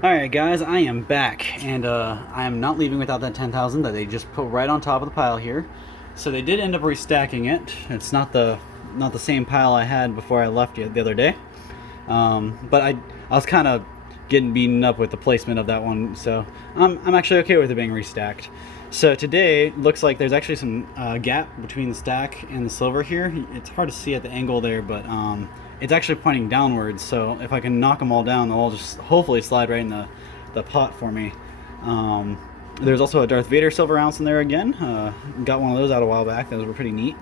Alright guys, I am back, and I am not leaving without that 10,000 that they just put right on top of the pile here. So they did end up restacking it. It's not the same pile I had before I left the other day. But I was kind of getting beaten up with the placement of that one, so I'm actually okay with it being restacked. So today, looks like there's actually some gap between the stack and the silver here. It's hard to see at the angle there, but it's actually pointing downwards, so if I can knock them all down, they'll all just hopefully slide right in the pot for me. There's also a Darth Vader silver ounce in there again. Got one of those out a while back. Those were pretty neat.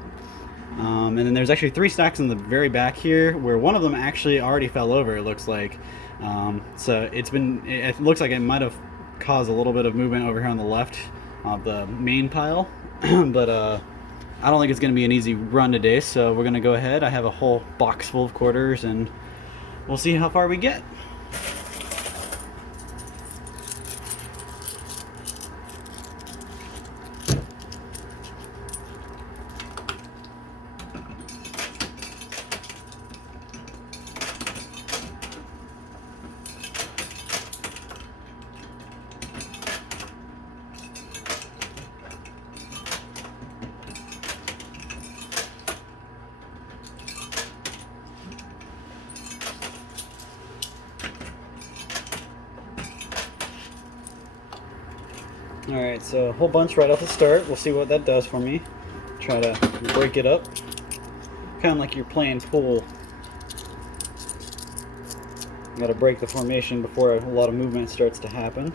And then there's actually 3 stacks in the very back here, where one of them actually already fell over, it looks like. So it looks like it might have caused a little bit of movement over here on the left of the main pile. But I don't think it's going to be an easy run today, so we're going to go ahead. I have a whole box full of quarters, and we'll see how far we get. Alright, so a whole bunch right off the start. We'll see what that does for me. Try to break it up. Kind of like you're playing pool. You gotta break the formation before a lot of movement starts to happen.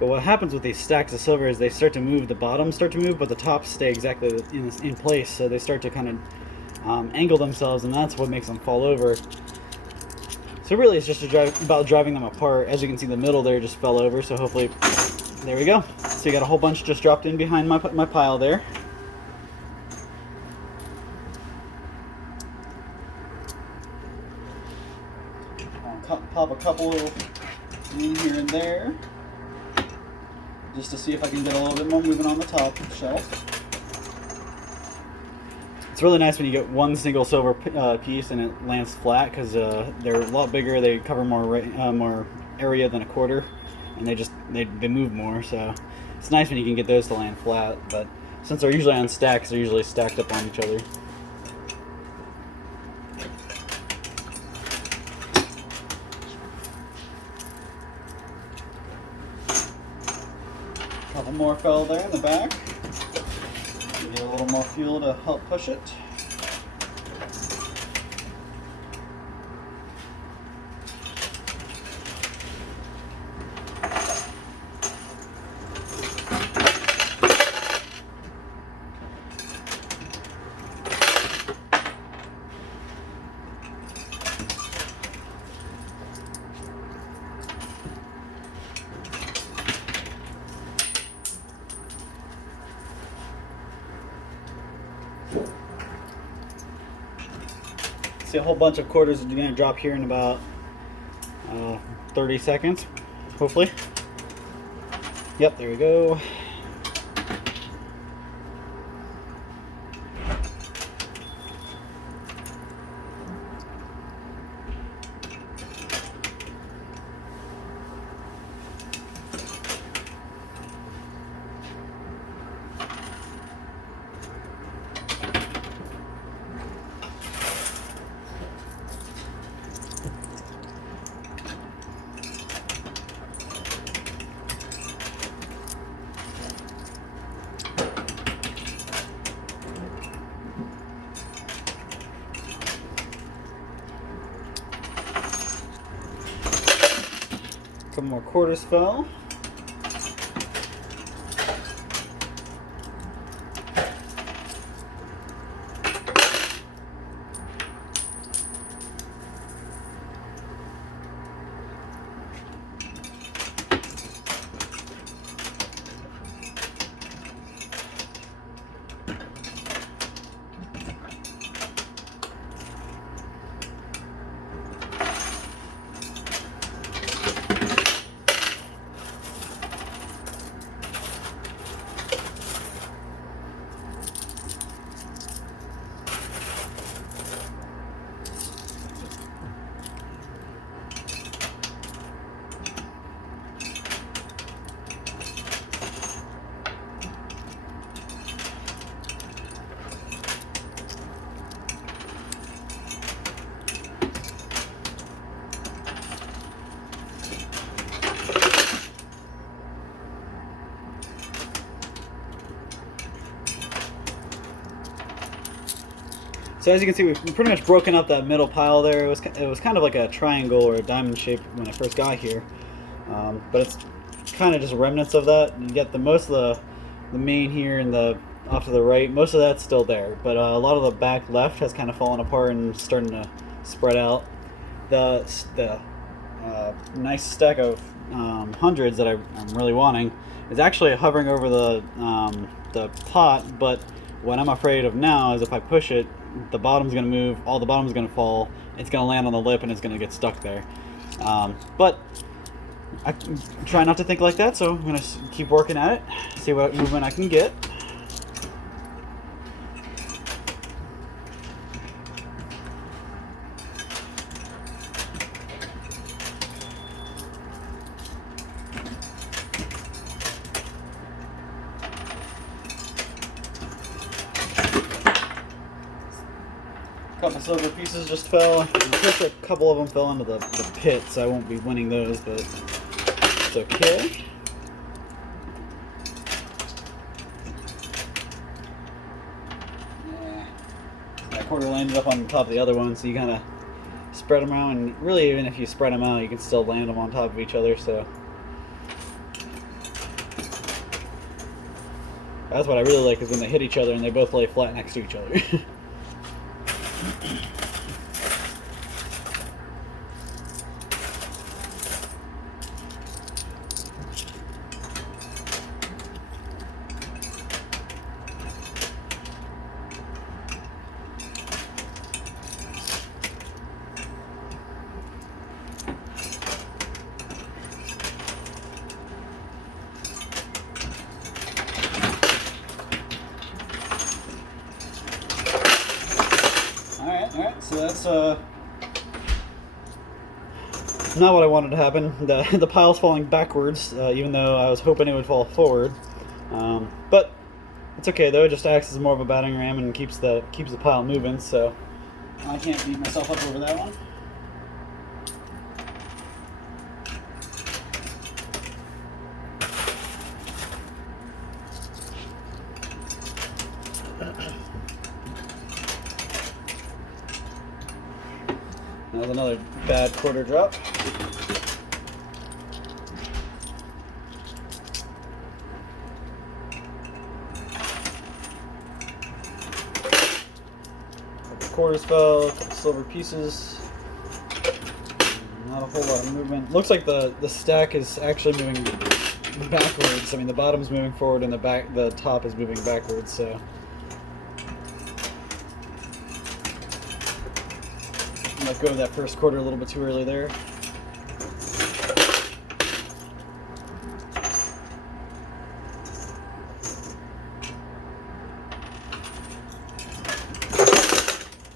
But what happens with these stacks of silver is they start to move, the bottoms start to move, but the tops stay exactly in place, so they start to kind of angle themselves, and that's what makes them fall over. So really it's just about driving them apart. As you can see, the middle there just fell over, so hopefully, there we go. So you got a whole bunch just dropped in behind my pile there. I'll pop a couple in here and there, just to see if I can get a little bit more movement on the top shelf. It's really nice when you get one single silver piece and it lands flat, because they're a lot bigger. They cover more area than a quarter, and they move more. So it's nice when you can get those to land flat. But since they're usually on stacks, they're usually stacked up on each other. A couple more fell there in the back. Get a little more fuel to help push it. See, a whole bunch of quarters are going to drop here in about 30 seconds, hopefully. Yep, there we go. Couple more quarters fell. So as you can see, we've pretty much broken up that middle pile there. It was kind of like a triangle or a diamond shape when I first got here, but it's kind of just remnants of that. You get the most of the main here and the off to the right. Most of that's still there, but a lot of the back left has kind of fallen apart and starting to spread out. The nice stack of hundreds that I'm really wanting is actually hovering over the pot, but what I'm afraid of now is if I push it, the bottom's going to move, all the bottom's going to fall, it's going to land on the lip and it's going to get stuck there. But I try not to think like that, so I'm going to keep working at it, see what movement I can get. A couple silver pieces just fell. Of course, a couple of them fell into the pit, so I won't be winning those, but it's okay. Yeah. That quarter landed up on top of the other one, so you kind of spread them out, and really even if you spread them out, you can still land them on top of each other, so. That's what I really like, is when they hit each other and they both lay flat next to each other. Alright, so that's not what I wanted to happen. The pile's falling backwards, even though I was hoping it would fall forward. But it's okay though, it just acts as more of a battering ram and keeps the pile moving, so I can't beat myself up over that one. That was another bad quarter drop. Couple quarters fell, a couple silver pieces. Not a whole lot of movement. Looks like the stack is actually moving backwards. I mean, the bottom's moving forward and the top is moving backwards, so. Let go of that first quarter a little bit too early there.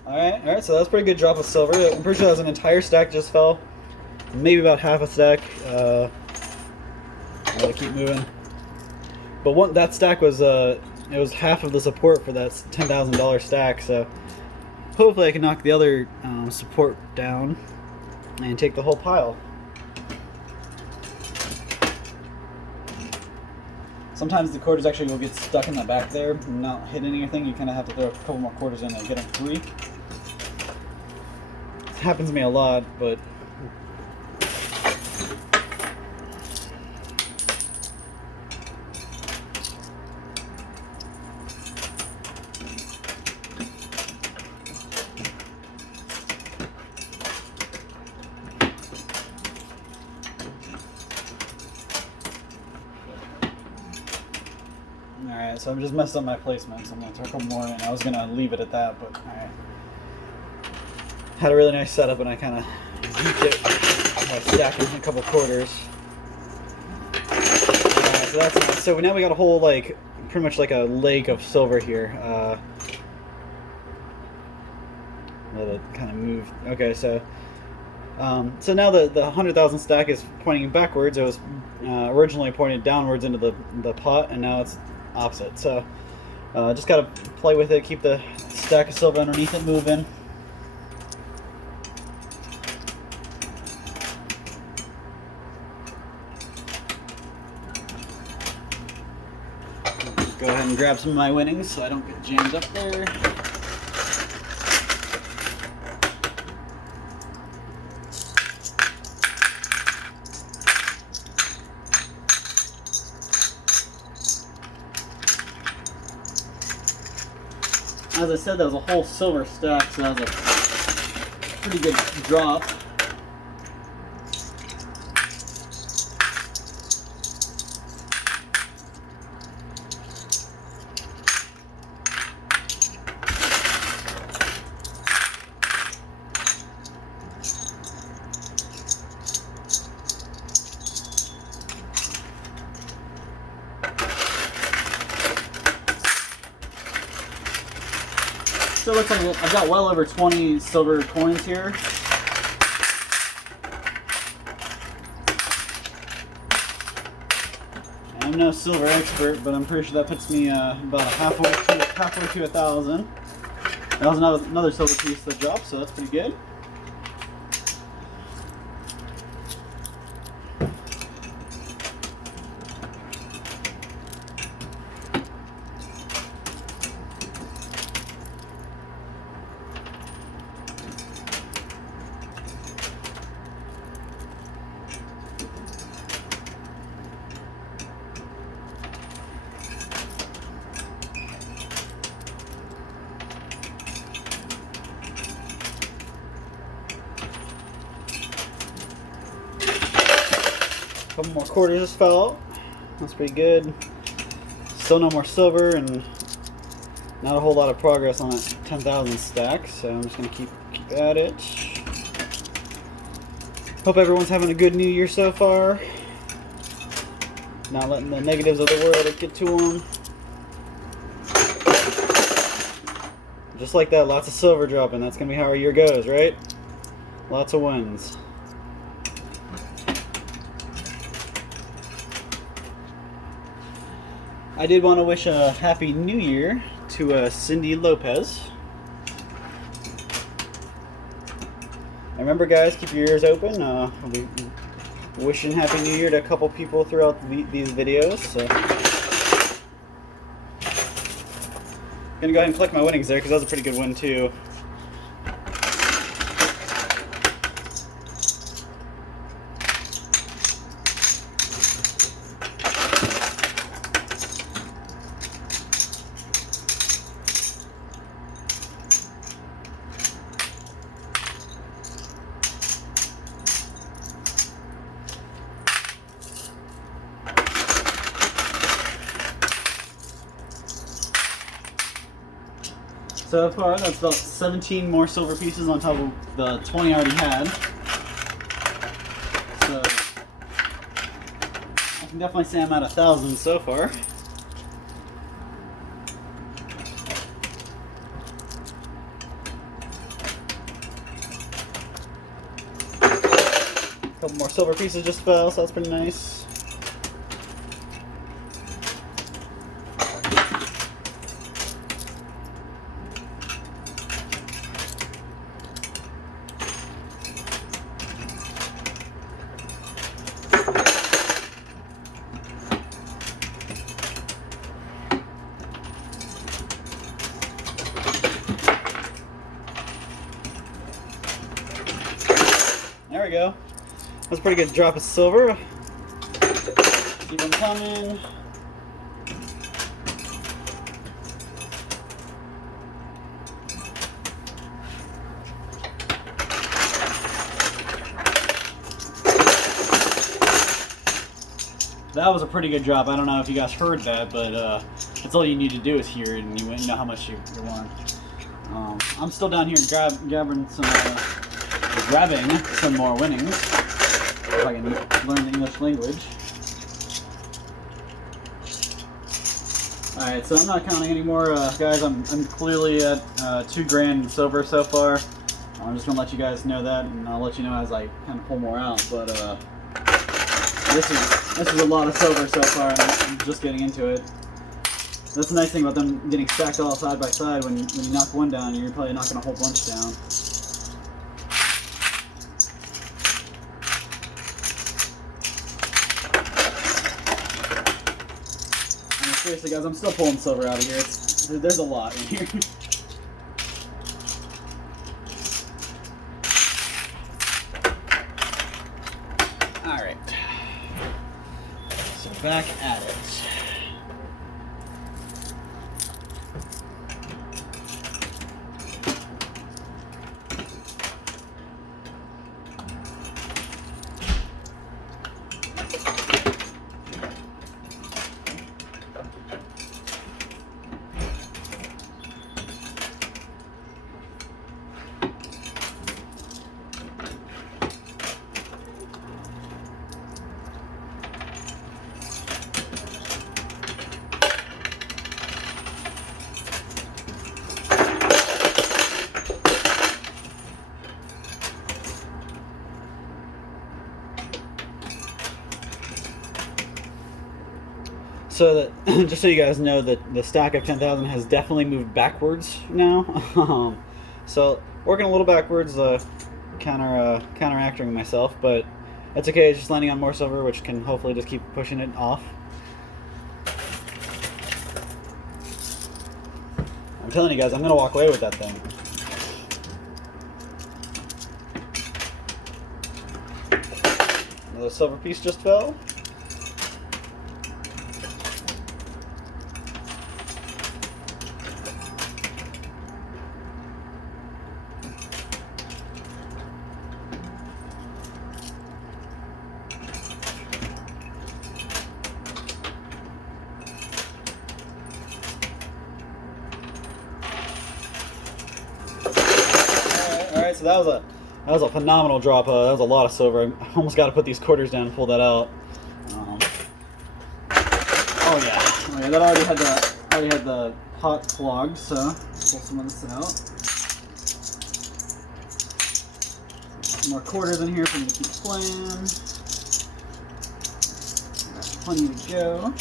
Alright, so that was a pretty good drop of silver. I'm pretty sure that was an entire stack just fell. Maybe about half a stack. I'm gonna keep moving. But that stack was it was half of the support for that $10,000 stack, so hopefully I can knock the other support down and take the whole pile. Sometimes the quarters actually will get stuck in the back there and not hit anything. You kind of have to throw a couple more quarters in and get them free. It happens to me a lot, but alright, so I'm just messed up my placement, so I'm going to throw a couple more in. I was going to leave it at that, but alright. Had a really nice setup and I kind of zeked it by stacking a couple quarters. Alright, so that's nice. So now we got a whole, like, pretty much like a lake of silver here. Let it kind of move. Okay, so so now the 100,000 stack is pointing backwards. It was originally pointed downwards into the pot, and now it's opposite. So just gotta play with it, keep the stack of silver underneath it moving. Go ahead and grab some of my winnings so I don't get jammed up there. as I said, that was a whole silver stack, so that was a pretty good drop. So it looks like I've got well over 20 silver coins here. I'm no silver expert, but I'm pretty sure that puts me about halfway to 1,000. That was another silver piece that dropped, so that's pretty good. Couple more quarters just fell out. That's pretty good. Still no more silver and not a whole lot of progress on that 10,000 stack, so I'm just gonna keep at it. Hope everyone's having a good new year so far. Not letting the negatives of the world get to them. Just like that, lots of silver dropping. That's gonna be how our year goes, right? Lots of wins. I did want to wish a happy new year to Cindy Lopez. And remember, guys, keep your ears open. I'll be wishing happy new year to a couple people throughout these videos. So. Gonna go ahead and collect my winnings there because that was a pretty good win too. So far, that's about 17 more silver pieces on top of the 20 I already had. So, I can definitely say I'm at 1,000 so far. A couple more silver pieces just fell, so that's pretty nice. There we go. That's a pretty good drop of silver. Keep them coming. That was a pretty good drop. I don't know if you guys heard that, but that's all you need to do is hear it, and you know how much you won. I'm still down here grabbing some more winnings, if I can learn the English language. Alright, so I'm not counting anymore, guys. I'm clearly at 2 grand in silver so far. I'm just going to let you guys know that, and I'll let you know as I kind of pull more out, but this is a lot of silver so far, and I'm just getting into it. That's the nice thing about them getting stacked all side by side. When you knock one down, you're probably knocking a whole bunch down. Seriously, guys, I'm still pulling silver out of here. There's a lot in here. Alright. So back at it. So that just so you guys know that the stack of 10,000 has definitely moved backwards now. So working a little backwards, counteracting myself, but that's okay. It's just landing on more silver, which can hopefully just keep pushing it off. I'm telling you guys, I'm gonna walk away with that thing. Another silver piece just fell. Alright, so that was a phenomenal drop. That was a lot of silver. I almost got to put these quarters down and pull that out. Oh yeah, that already had the pot clogged. So pull some of this out. Some more quarters in here for me to keep playing. Got plenty to go.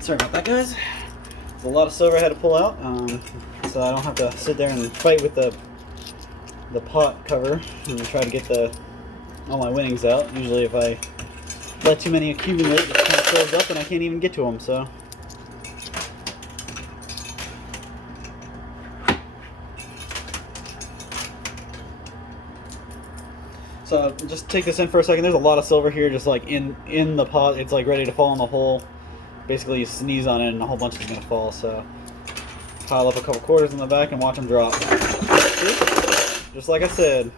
Sorry about that, guys. There's a lot of silver I had to pull out, so I don't have to sit there and fight with the pot cover and try to get all my winnings out. Usually if I let too many accumulate, it kind of fills up and I can't even get to them, so. So just take this in for a second. There's a lot of silver here, just like in the pot. It's like ready to fall in the hole. Basically, you sneeze on it and a whole bunch is going to fall, so pile up a couple quarters in the back and watch them drop. Just like I said.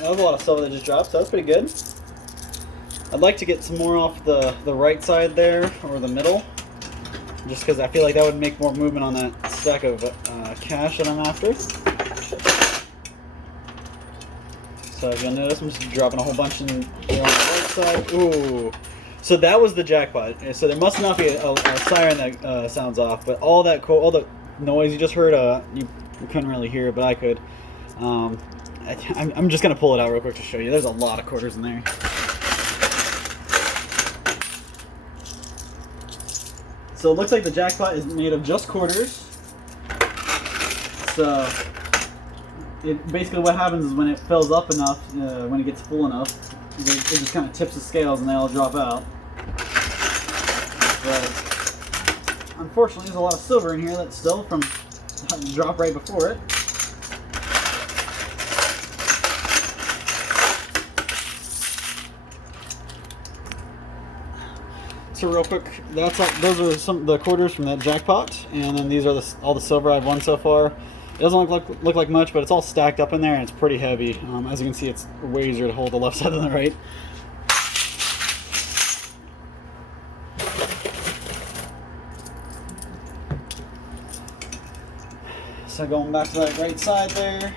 That was a lot of silver that just dropped, so that's pretty good. I'd like to get some more off the right side there, or the middle, just because I feel like that would make more movement on that stack of cash that I'm after. So if you'll notice, I'm just dropping a whole bunch on the right side. Ooh. So that was the jackpot. So there must not be a siren that sounds off, but all the noise you just heard, you couldn't really hear it, but I could. I'm just going to pull it out real quick to show you. There's a lot of quarters in there. So it looks like the jackpot is made of just quarters. So basically what happens is when it fills up enough, when it gets full enough, it just kind of tips the scales and they all drop out. But unfortunately, there's a lot of silver in here that's still from the drop right before it. So real quick, those are some of the quarters from that jackpot, and then these are all the silver I've won so far. It doesn't look like much, but it's all stacked up in there, and it's pretty heavy. As you can see, it's way easier to hold the left side than the right. So going back to that right side there.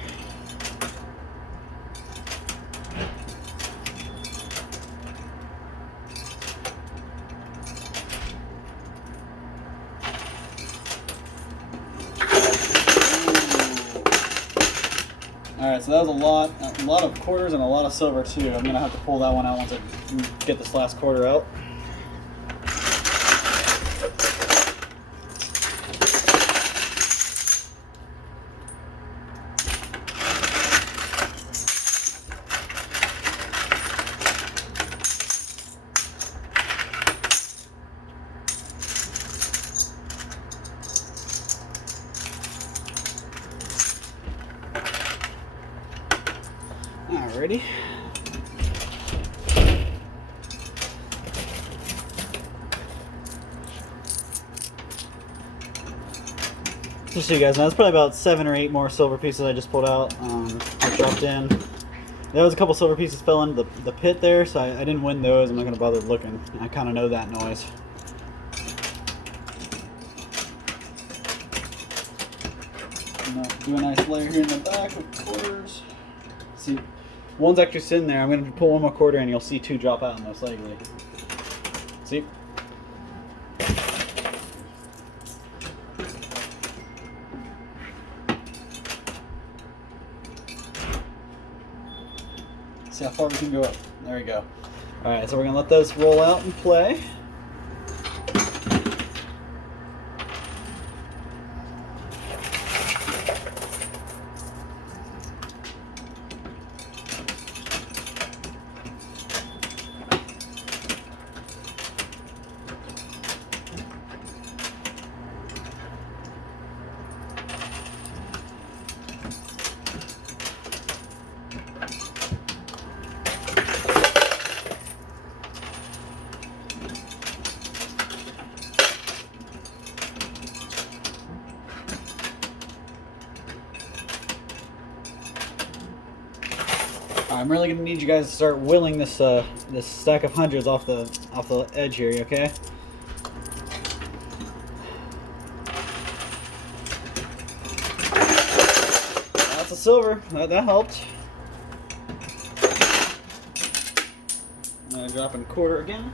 Alright, so that was a lot of quarters and a lot of silver too. I'm going to have to pull that one out once I get this last quarter out. Just so you guys know, it's probably about 7 or 8 more silver pieces I just pulled out. I dropped in. There was a couple silver pieces fell into the pit there, so I didn't win those. I'm not going to bother looking. I kind of know that noise. Do a nice layer here in the back with quarters. See, one's actually sitting there. I'm going to pull one more quarter and you'll see 2 drop out most likely. See? See how far we can go up. There we go. Alright, so we're going to let those roll out and play. I'm really gonna need you guys to start willing this this stack of hundreds off the edge here, okay? That's a silver. That helped. I'm gonna drop in a quarter again.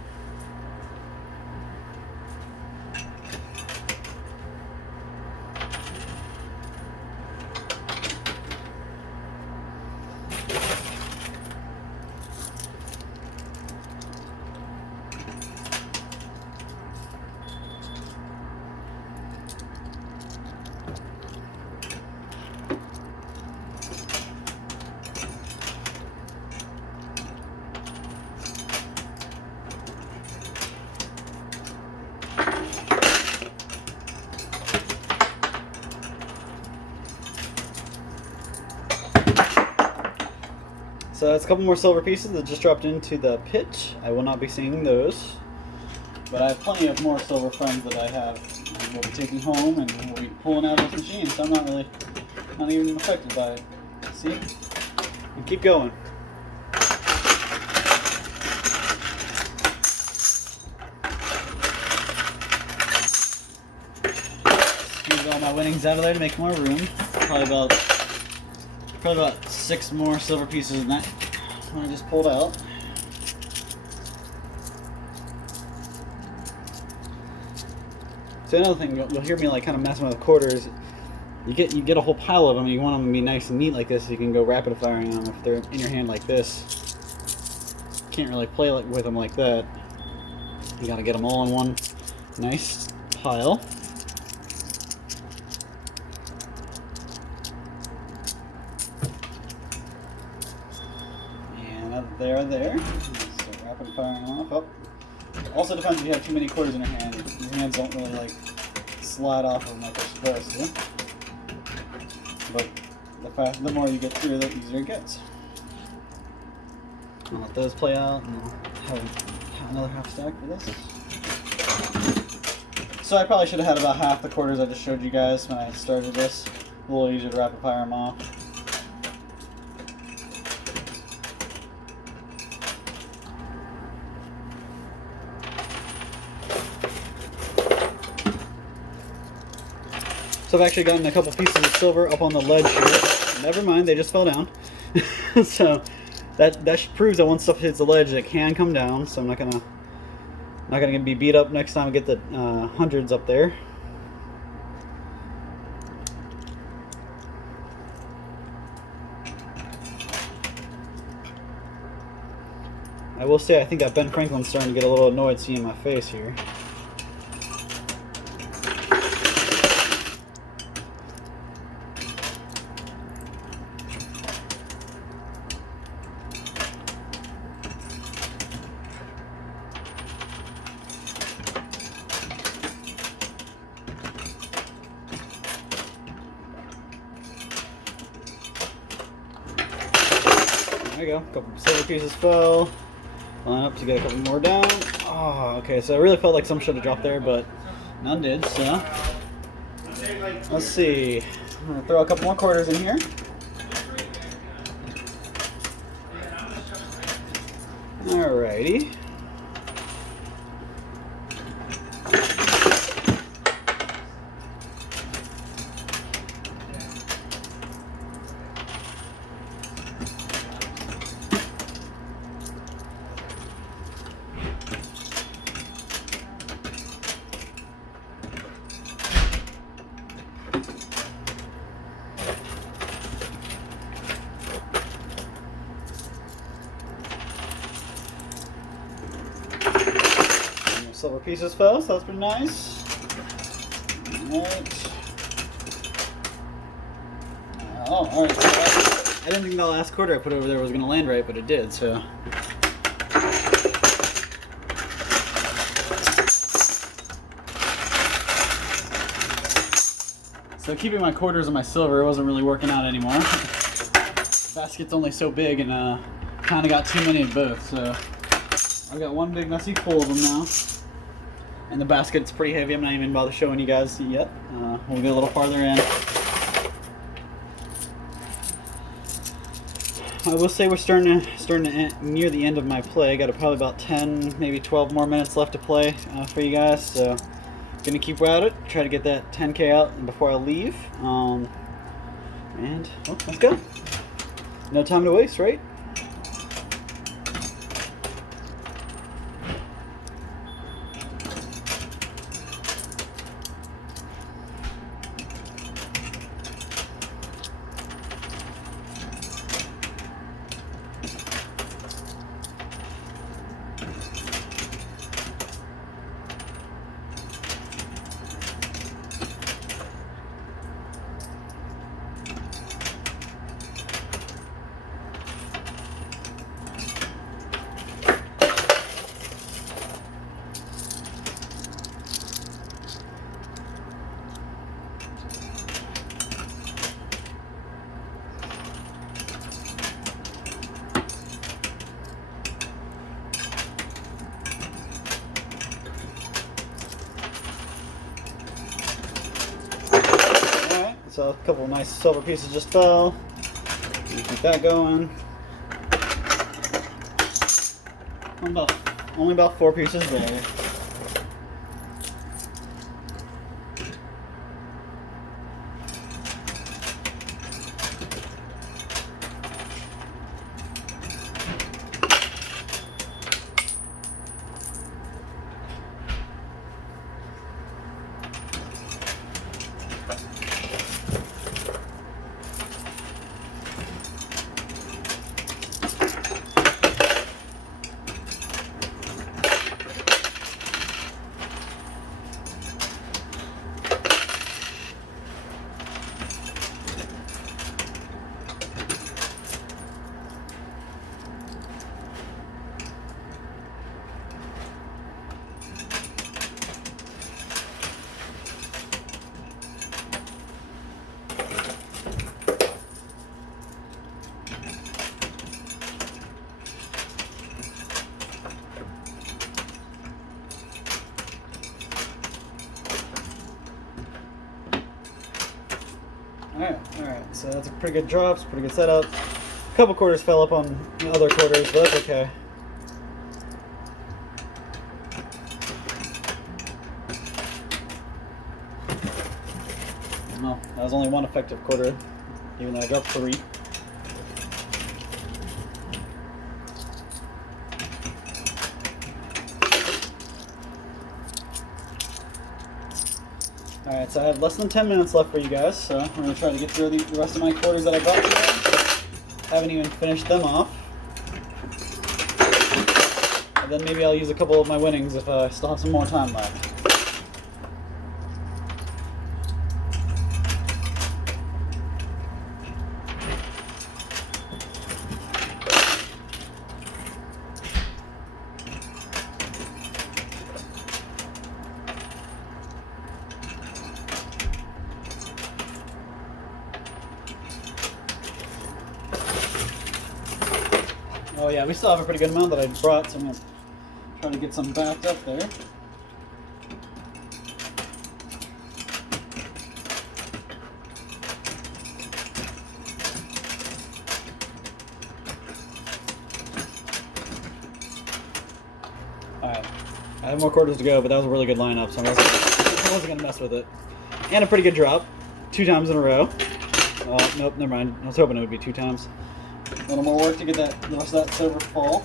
So that's a couple more silver pieces that just dropped into the pit. I will not be seeing those, but I have plenty of more silver friends that I have. We'll be taking home and we'll be pulling out of this machine, so I'm not even affected by it. See? And keep going. Squeeze all my winnings out of there to make more room. Probably about 6 more silver pieces than that one I just pulled out. So another thing, you'll hear me like kind of messing with the quarters. You get a whole pile of them. You want them to be nice and neat like this, so you can go rapid firing them. If they're in your hand like this, you can't really play with them like that. You gotta get them all in one nice pile. They are there. So rapid firing off. Oh. Also depends if you have too many quarters in your hand. Your hands don't really like slide off of them like they're supposed to. But the more you get through, the easier it gets. I'll let those play out, and I'll have another half stack for this. So I probably should have had about half the quarters I just showed you guys when I started this. A little easier to rapid fire them off. So I've actually gotten a couple pieces of silver up on the ledge here. Never mind, they just fell down. So that proves that once stuff hits the ledge, it can come down. So I'm not gonna be beat up next time I get the hundreds up there. I will say I think that Ben Franklin's starting to get a little annoyed seeing my face here. There you go, a couple silver pieces fell. Line up to get a couple more down. Oh, okay, so I really felt like some should have dropped there, but none did, so. Let's see. I'm gonna throw a couple more quarters in here. Alrighty. Silver pieces fell, so that's pretty nice. Alright. Oh, alright. So I didn't think the last quarter I put over there was going to land right, but it did, so. So keeping my quarters and my silver wasn't really working out anymore. The basket's only so big and kind of got too many of both, so. I've got one big messy full of them now. And the basket's pretty heavy. I'm not even bother showing you guys yet. We'll get a little farther in. I will say we're starting to near the end of my play. Got probably about 10, maybe 12 more minutes left to play for you guys. So, gonna keep at it. Try to get that 10K out before I leave. And well, let's go. No time to waste, right? So a couple of nice silver pieces just fell. Keep that going. Only about 4 pieces there. Alright, so that's a pretty good drop, it's a pretty good setup. A couple quarters fell up on the other quarters, but that's okay. Well, that was only one effective quarter, even though I dropped 3. Alright, so I have less than 10 minutes left for you guys, so I'm going to try to get through the rest of my quarters that I got today. Haven't even finished them off. And then maybe I'll use a couple of my winnings if I still have some more time left. Oh yeah, we still have a pretty good amount that I brought, so I'm going to try to get some backed up there. Alright, I have more quarters to go, but that was a really good lineup, so I wasn't going to mess with it. And a pretty good drop. 2 times in a row. Oh, nope, never mind. I was hoping it would be 2 times. A little more work to get the rest of that silver full.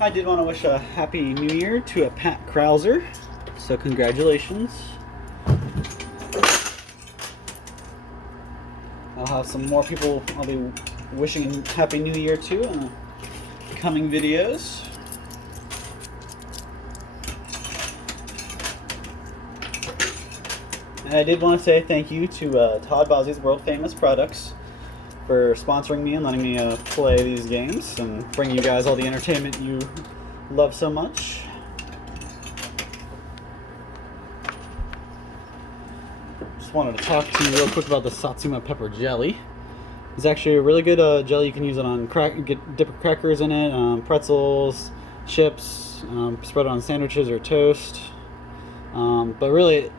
I did want to wish a Happy New Year to a Pat Krauser, so congratulations. I'll have some more people I'll be wishing a Happy New Year to in the coming videos. And I did want to say thank you to Todd Bosley's World Famous Products for sponsoring me and letting me play these games and bring you guys all the entertainment you love so much. Just wanted to talk to you real quick about the Satsuma pepper jelly. It's actually a really good jelly. You can use it on dip crackers in it, pretzels, chips, spread it on sandwiches or toast. But really,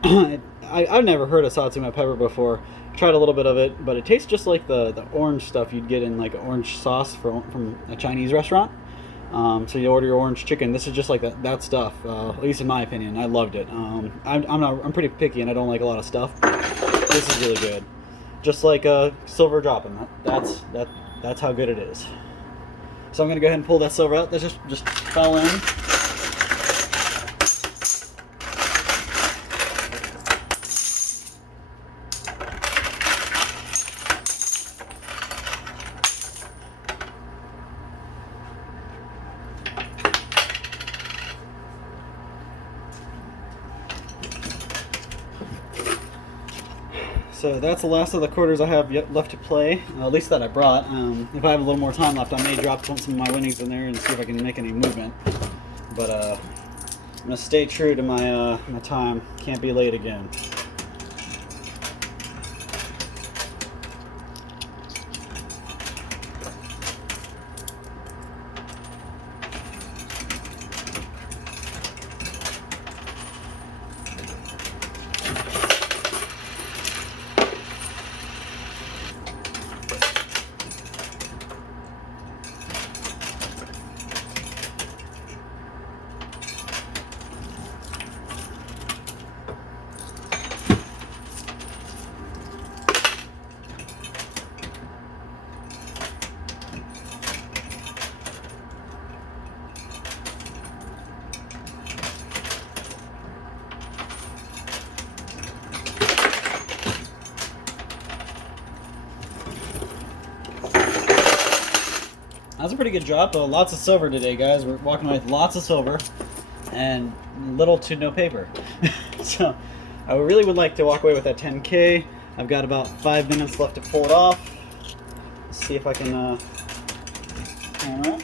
I've never heard of Satsuma pepper before. Tried a little bit of it, but it tastes just like the orange stuff you'd get in like orange sauce from a Chinese restaurant. So you order your orange chicken. This is just like that stuff. At least in my opinion, I loved it. I'm pretty picky and I don't like a lot of stuff. This is really good. Just like silver dropping. That's how good it is. So I'm gonna go ahead and pull that silver out. That just fell in. So that's the last of the quarters I have left to play, at least that I brought. If I have a little more time left, I may drop some of my winnings in there and see if I can make any movement. But I'm going to stay true to my time. Can't be late again. That's a pretty good drop. Lots of silver today, guys. We're walking away with lots of silver and little to no paper. So I really would like to walk away with that 10K. I've got about 5 minutes left to pull it off. Let's see if I can camera.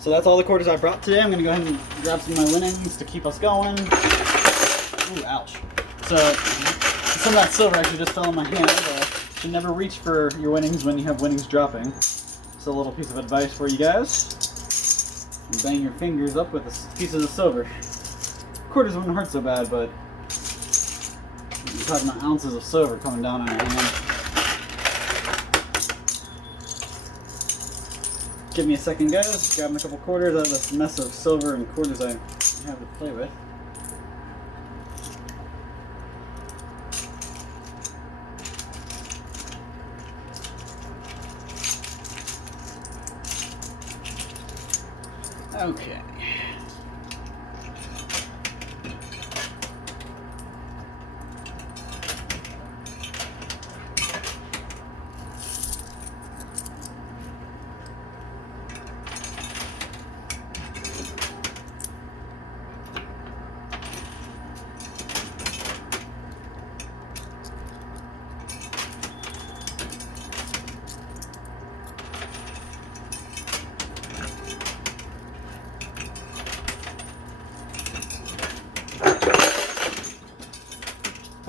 So that's all the quarters I brought today. I'm going to go ahead and grab some of my winnings to keep us going. Ooh, ouch. So some of that silver actually just fell in my hand. You never reach for your winnings when you have winnings dropping. Just a little piece of advice for you guys. You bang your fingers up with pieces of silver. Quarters wouldn't hurt so bad, but you're talking about ounces of silver coming down on your hand. Give me a second, guys. Grabbing a couple quarters out of this mess of silver and quarters I have to play with. Okay.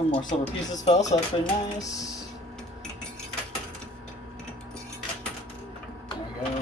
more silver pieces fell, so that's pretty nice. There we go.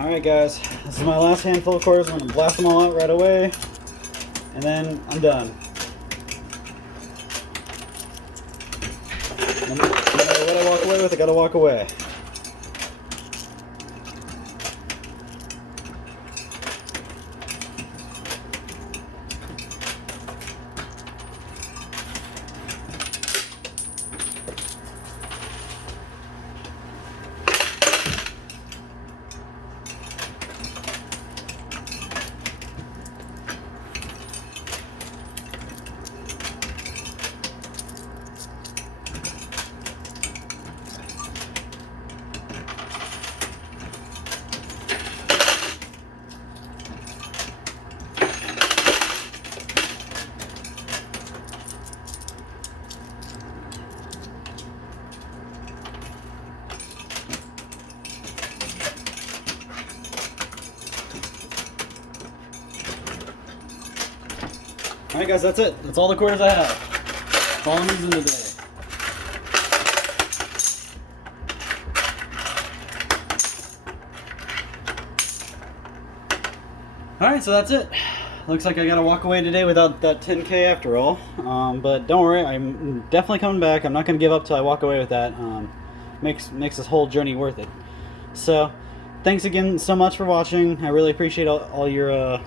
Alright guys, this is my last handful of quarters. I'm going to blast them all out right away, and then I'm done. No matter what I walk away with, I gotta walk away. Alright guys, that's it. That's all the quarters I have. That's all I'm using today. Alright, so that's it. Looks like I gotta walk away today without that 10K after all. But don't worry, I'm definitely coming back. I'm not gonna give up till I walk away with that. Makes this whole journey worth it. So, thanks again so much for watching. I really appreciate all your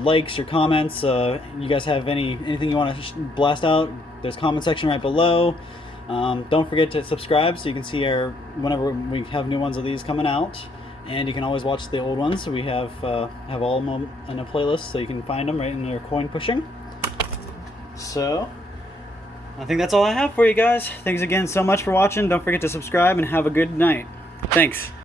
likes, your comments. You guys have anything you want to blast out, there's a comment section right below. Don't forget to subscribe so you can see whenever we have new ones of these coming out, and you can always watch the old ones. We have all of them in a playlist, so you can find them right in their coin pushing. So I think that's all I have for you guys. Thanks again so much for watching. Don't forget to subscribe and have a good night. Thanks.